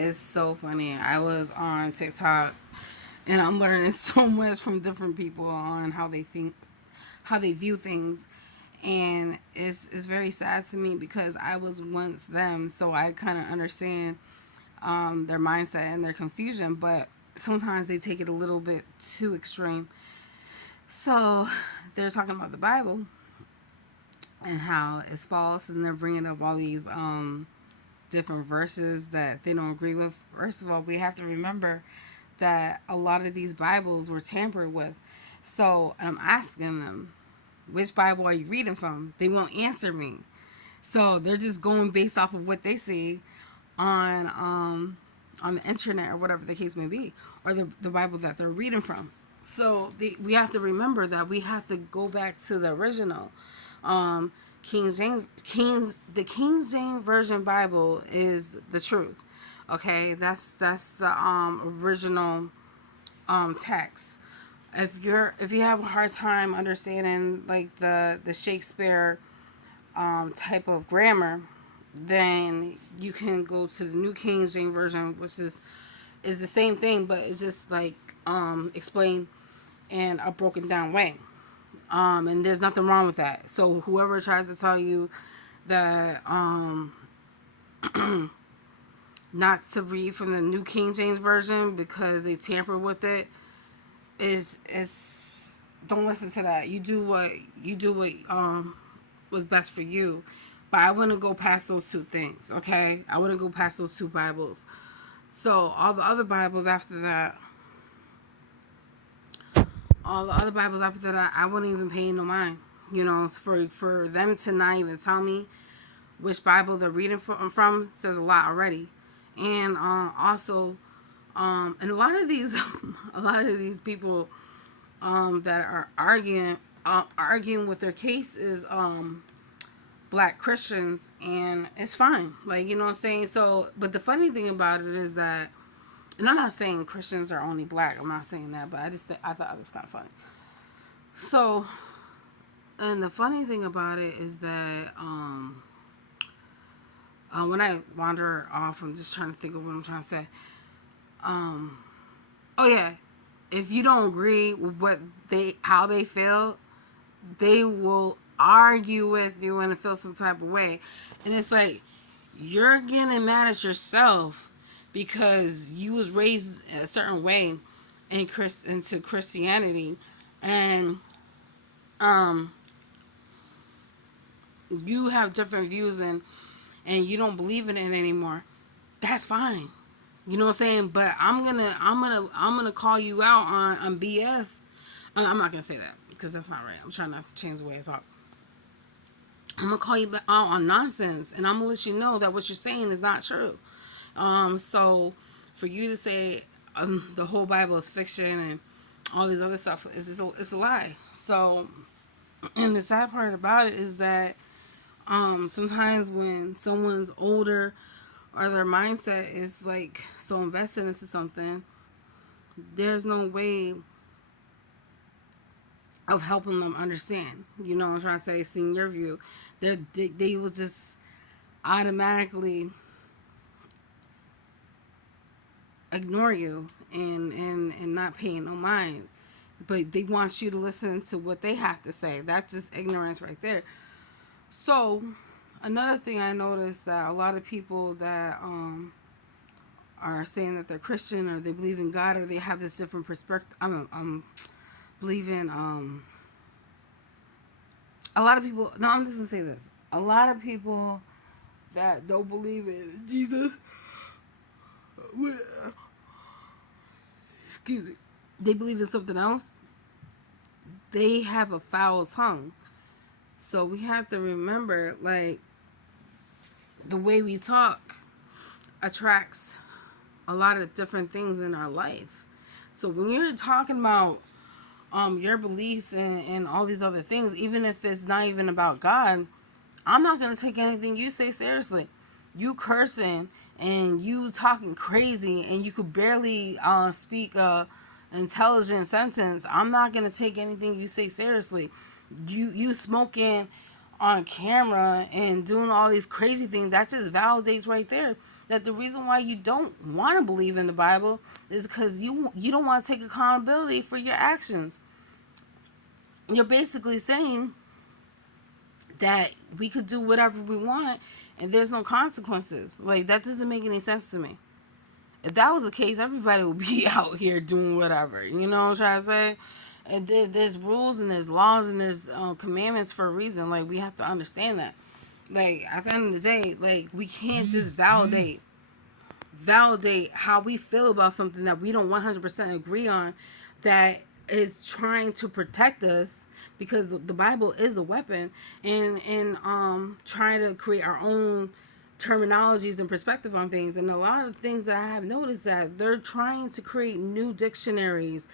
It's so funny. I was on TikTok and I'm learning so much from different people on how they think, how they view things. And it's very sad to me because I was once them, so I kind of understand their mindset and their confusion, but sometimes they take it a little bit too extreme. So they're talking about the Bible and how it's false, and they're bringing up all these different verses that they don't agree with. First of all, we have to remember that a lot of these Bibles were tampered with. So I'm asking them, which Bible are you reading from? They won't answer me. So they're just going based off of what they see on the internet or whatever the case may be, or the Bible that they're reading from. So we have to remember that we have to go back to the original. Um, the King James Version Bible is the truth. Okay, that's the original text. If you have a hard time understanding like the Shakespeare type of grammar, then you can go to the New King James Version, which is the same thing, but it's just like explained in a broken down way. And there's nothing wrong with that. So whoever tries to tell you that not to read from the New King James Version because they tamper with it is don't listen to that. You do what was best for you. But I wouldn't go past those two things, okay? I wouldn't go past those two Bibles. So all the other Bibles after that, I wouldn't even pay no mind. You know, for them to not even tell me which Bible they're reading from says a lot already. And also, and a lot of these, a lot of these people that are arguing with their case is black Christians, and it's fine. Like, you know what I'm saying? So, but the funny thing about it is that, and I'm not saying Christians are only black. I'm not saying that, but I thought it was kind of funny. So, and the funny thing about it is that when I wander off, I'm just trying to think of what I'm trying to say. Oh yeah, if you don't agree with how they feel, they will argue with you and feel some type of way, and it's like you're getting mad at yourself because you was raised a certain way into Christianity, and um you have different views and you don't believe in it anymore. That's fine. You know what I'm saying? But I'm gonna call you out on BS. I'm not gonna say that because that's not right. I'm trying to change the way I talk. I'm gonna call you out on nonsense, and I'm gonna let you know that what you're saying is not true. So for you to say the whole Bible is fiction and all these other stuff it's a lie. So, and the sad part about it is that sometimes when someone's older or their mindset is like so invested into something, there's no way of helping them understand. You know what I'm trying to say? Seeing your view, they will just automatically ignore you and not paying no mind. But they want you to listen to what they have to say. That's just ignorance right there. So another thing I noticed that a lot of people that are saying that they're Christian or they believe in God or they have this different perspective. I'm believing a lot of people. No, I'm just gonna say this. A lot of people that don't believe in Jesus, excuse me, they believe in something else. They have a foul tongue. So we have to remember, like, the way we talk attracts a lot of different things in our life. So when you're talking about your beliefs and all these other things, even if it's not even about God, I'm not gonna take anything you say seriously. You cursing and you talking crazy and you could barely speak a intelligent sentence. I'm not gonna take anything you say seriously. You smoking on camera and doing all these crazy things, that just validates right there that the reason why you don't want to believe in the Bible is because you don't want to take accountability for your actions. You're basically saying that we could do whatever we want and there's no consequences. Like, that doesn't make any sense to me. If that was the case, everybody would be out here doing whatever. You know what I'm trying to say? And there's rules and there's laws and there's commandments for a reason. Like, we have to understand that. Like, at the end of the day, like, we can't just validate how we feel about something that we don't 100% agree on, that is trying to protect us, because the Bible is a weapon, and trying to create our own terminologies and perspective on things. And a lot of things that I have noticed, that they're trying to create new dictionaries,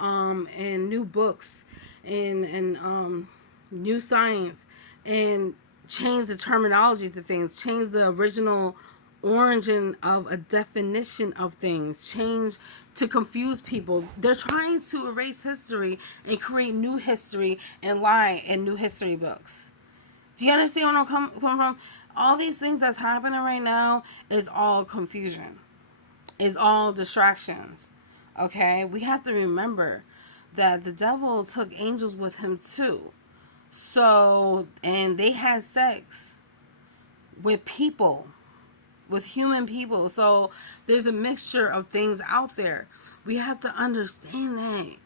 and new books, and new science, and change the terminologies of things, change the original origin of a definition of things, change to confuse people. They're trying to erase history and create new history and lie in new history books. Do you understand where I'm coming from? All these things that's happening right now is all confusion. Is all distractions. Okay? We have to remember that the devil took angels with him too. So, and they had sex with people, with human people. So there's a mixture of things out there. We have to understand that.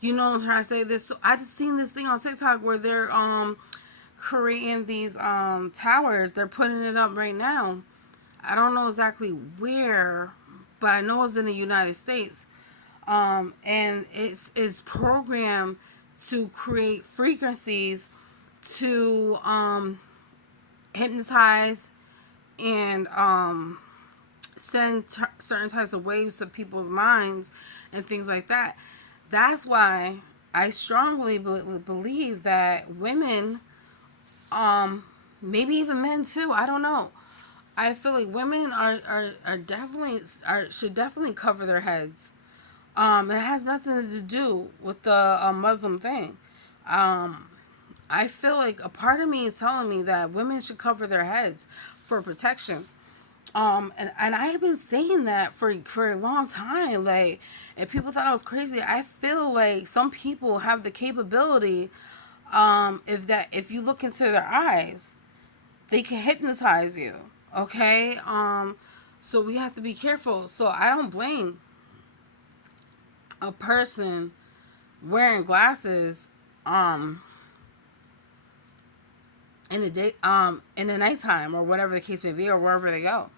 You know what I'm trying to say? This. So I just seen this thing on TikTok where they're creating these towers. They're putting it up right now. I don't know exactly where, but I know it's in the United States. And it's programmed to create frequencies to hypnotize and send certain types of waves to people's minds and things like that. That's why I strongly believe that women, maybe even men too, I don't know. I feel like women are definitely should definitely cover their heads. It has nothing to do with the Muslim thing. I feel like a part of me is telling me that women should cover their heads for protection. And I have been saying that for a long time. Like, and people thought I was crazy. I feel like some people have the capability, if you look into their eyes, they can hypnotize you. Okay? So we have to be careful. So I don't blame a person wearing glasses in the day, in the nighttime, or whatever the case may be, or wherever they go.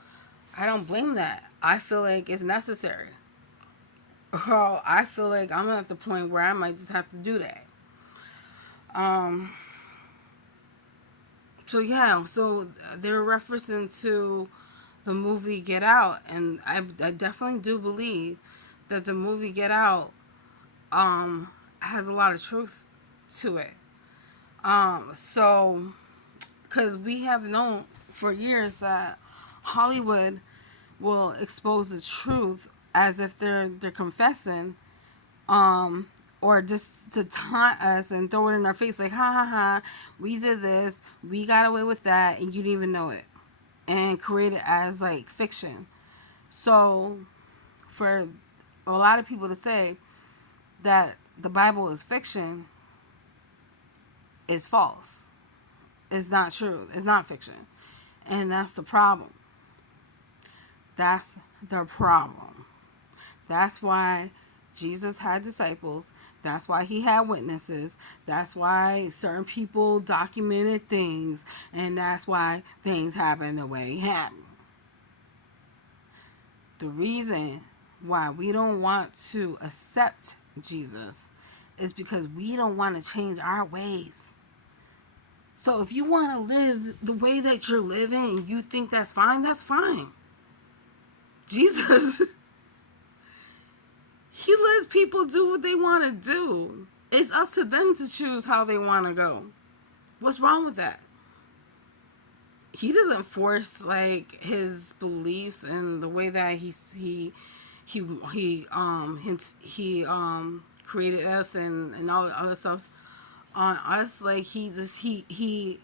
I don't blame that. I feel like it's necessary. Well, I feel like I'm at the point where I might just have to do that. So yeah, so they're referencing to the movie Get Out, and I definitely do believe that the movie Get Out has a lot of truth to it. So, because we have known for years that Hollywood will expose the truth as if they're confessing, or just to taunt us and throw it in our face like, ha ha ha, we did this, we got away with that, and you didn't even know it, and create it as like fiction. So for a lot of people to say that the Bible is fiction is false. It's not true. It's not fiction. And that's the problem. That's the problem. That's why Jesus had disciples. That's why he had witnesses. That's why certain people documented things. And that's why things happen the way it happened. The reason why we don't want to accept Jesus is because we don't want to change our ways. So if you want to live the way that you're living and you think that's fine, that's fine. Jesus, he lets people do what they want to do. It's up to them to choose how they want to go. What's wrong with that? He doesn't force like his beliefs and the way that he created us and all the other stuff on us. Like he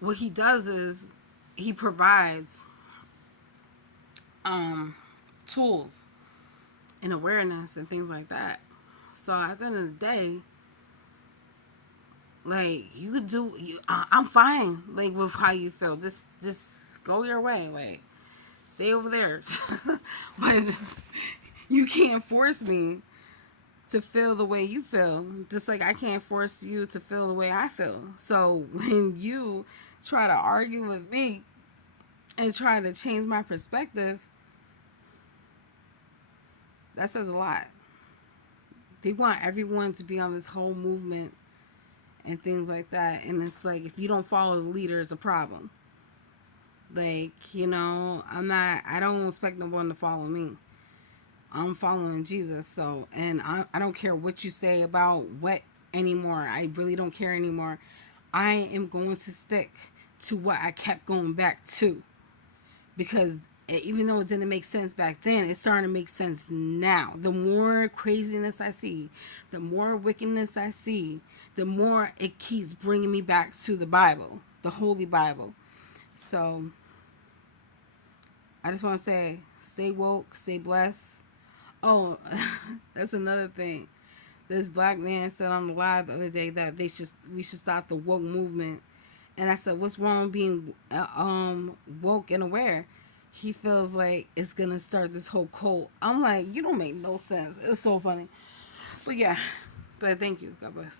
what he does is he provides tools and awareness and things like that. So at the end of the day, like you could do, I'm fine. Like with how you feel, just go your way. Like stay over there, but you can't force me to feel the way you feel. Just like I can't force you to feel the way I feel. So when you try to argue with me and try to change my perspective, that says a lot. They want everyone to be on this whole movement and things like that. And it's like, if you don't follow the leader, it's a problem. Like, I don't expect no one to follow me. I'm following Jesus. So, and I don't care what you say about what anymore. I really don't care anymore. I am going to stick to what I kept going back to. Because even though it didn't make sense back then, it's starting to make sense now. The more craziness I see, the more wickedness I see, the more it keeps bringing me back to the Bible, the Holy Bible. So I just want to say, stay woke, stay blessed. Oh, that's another thing. This black man said on the live the other day that we should stop the woke movement. And I said, what's wrong with being woke and aware? He feels like it's gonna start this whole cult. I'm like, you don't make no sense. It was so funny. But yeah. But thank you. God bless.